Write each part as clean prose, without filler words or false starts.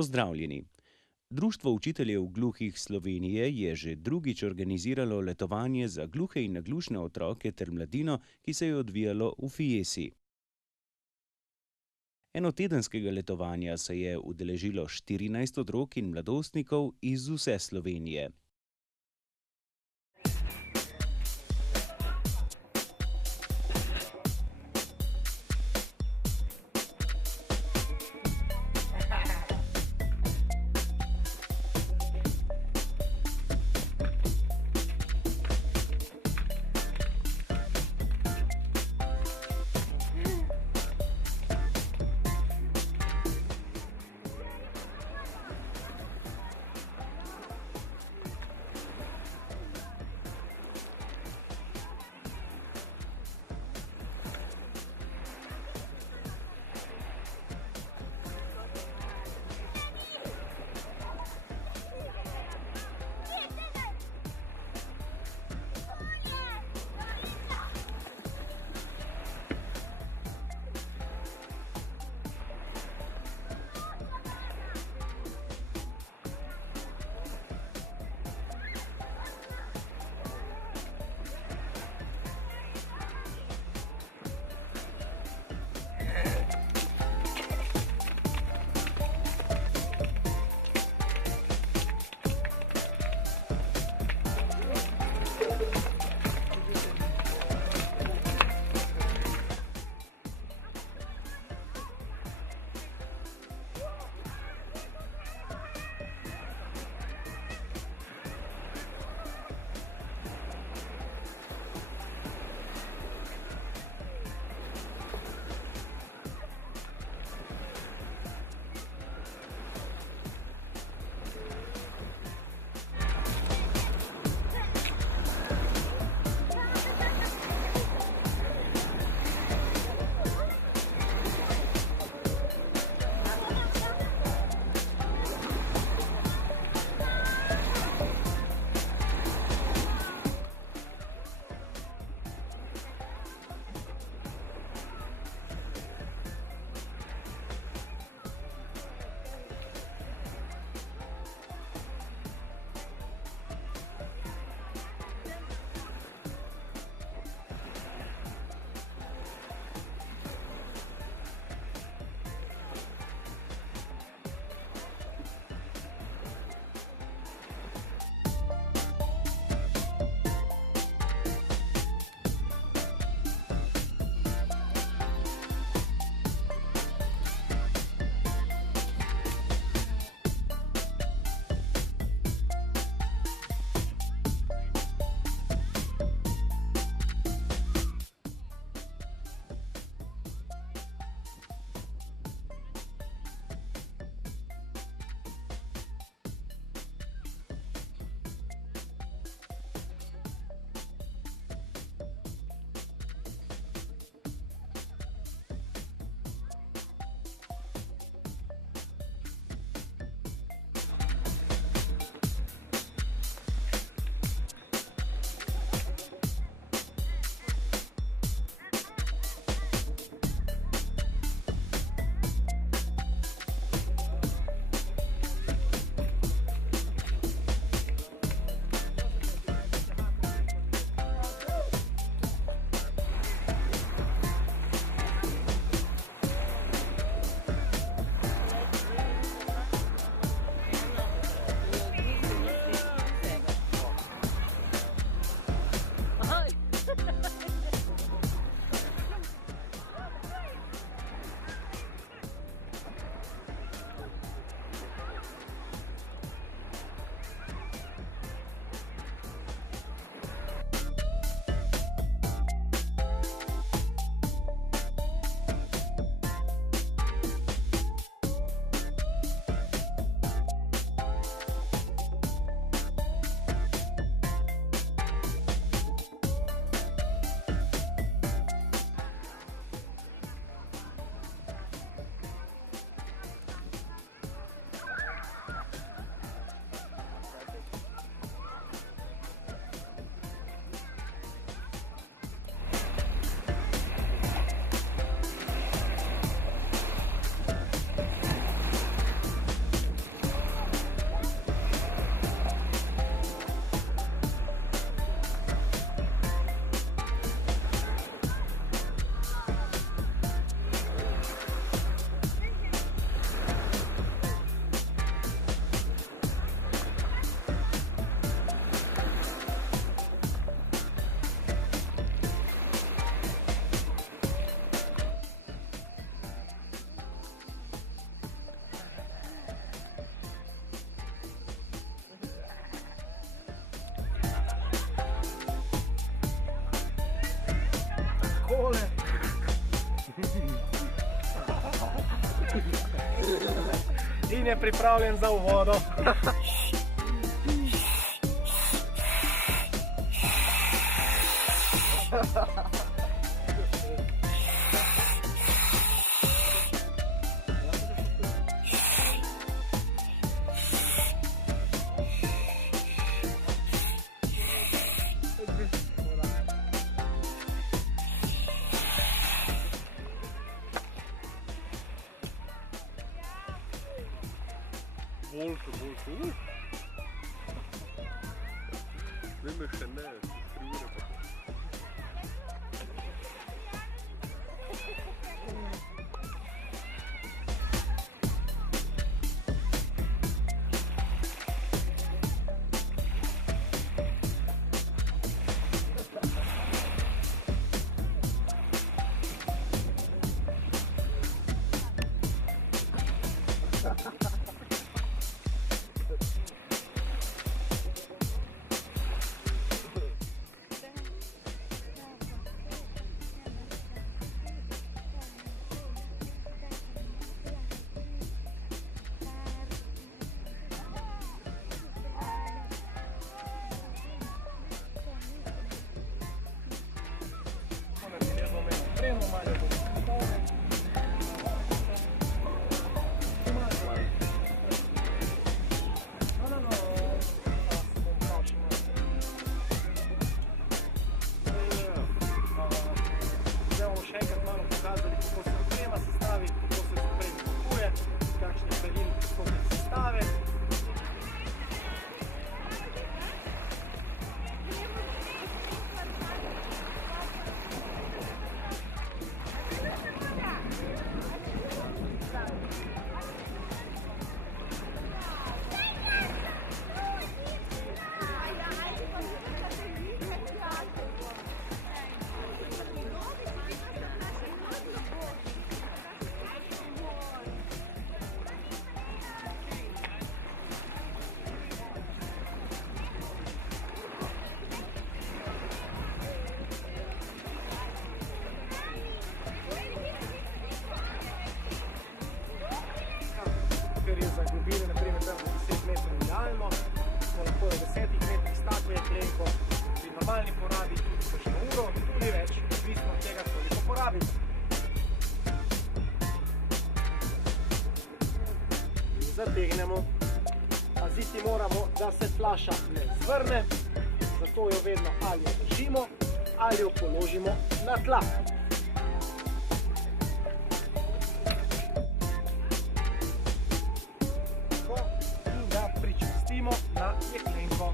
Pozdravljeni. Društvo učiteljev gluhih Slovenije je že drugič organiziralo letovanje za gluhe in naglušne otroke ter mladino, ki se je odvijalo v Fiesi. Enotedenskega letovanja se je udeležilo 14 otrok in mladostnikov iz vse Slovenije. takole. In je pripravljen za uvodo. Boljše. Zdaj me še ne, skrivira pa. Še enkrat malo pokazali, kako se oprema sestavi, kako se oprema kupuje, kakšne pravil, kako se sestave. Ker je za globine, naprimer, 10 metrov idealno, smo lahko v 10 metrih s tako jeklenko pri normalni porabi tudi kakšno uro, tudi več, odvisno od tega, koliko porabimo. Zategnemo. Paziti moramo, da se flaša ne zvrne, zato jo vedno ali jo držimo ali jo položimo na tla. In ga pričvrstimo na jeklenko.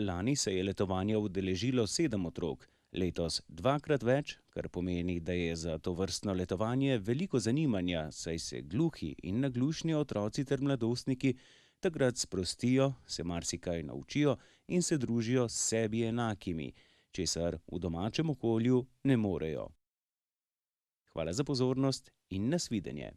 Lani se je letovanja udeležilo 7 otrok, letos 2-krat več, kar pomeni, da je za tovrstno letovanje veliko zanimanja, saj se gluhi in naglušni otroci ter mladostniki takrat sprostijo, se marsikaj naučijo in se družijo s sebi enakimi, česar v domačem okolju ne morejo. Hvala za pozornost in nasvidenje.